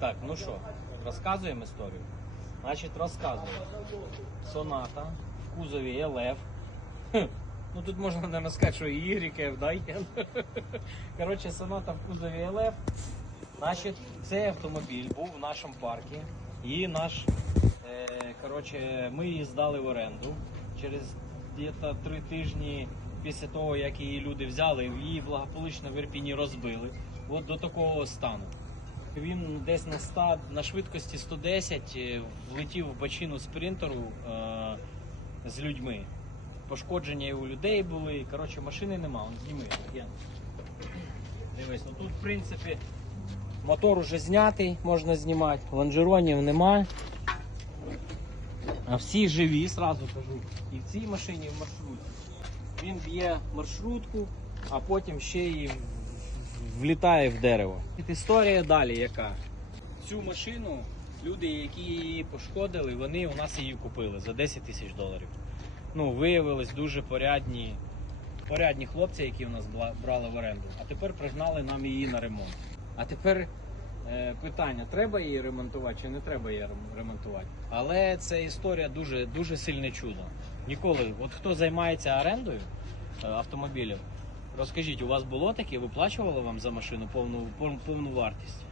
Так, ну що, розказуємо історію. Значить, розказуємо. Соната в кузові ЛФ. Ну тут можна не сказати, що і Y, да, є. Коротше, соната в кузові ЛФ. Значить, цей автомобіль був в нашому парку. І наш, е, коротше, ми її здали в оренду. Через десь три тижні після того, як її люди взяли, її благополучно в Ірпіні розбили. От до такого стану. Він десь на 100, на швидкості 110 е, влетів в бочину спринтеру е, з людьми. Пошкодження і у людей були. Коротше, машини нема, он зніми. Ген. Дивись, ну тут в принципі мотор уже знятий, можна знімати, лонжеронів нема. А всі живі, сразу кажу. І в цій машині, в маршрутці. Він б'є маршрутку, а потім ще і в- влітає в дерево. Історія далі яка? Цю машину люди, які її пошкодили, вони у нас її купили за 10 тисяч доларів. Ну, виявились дуже порядні, порядні хлопці, які у нас брали в оренду. А тепер пригнали нам її на ремонт. А тепер е, питання: треба її ремонтувати чи не треба її ремонтувати? Але це історія дуже, дуже сильне чудо. Ніколи, от хто займається орендою е, автомобілів, розкажіть, у вас було таке, виплачували вам за машину повну, пов- повну вартість?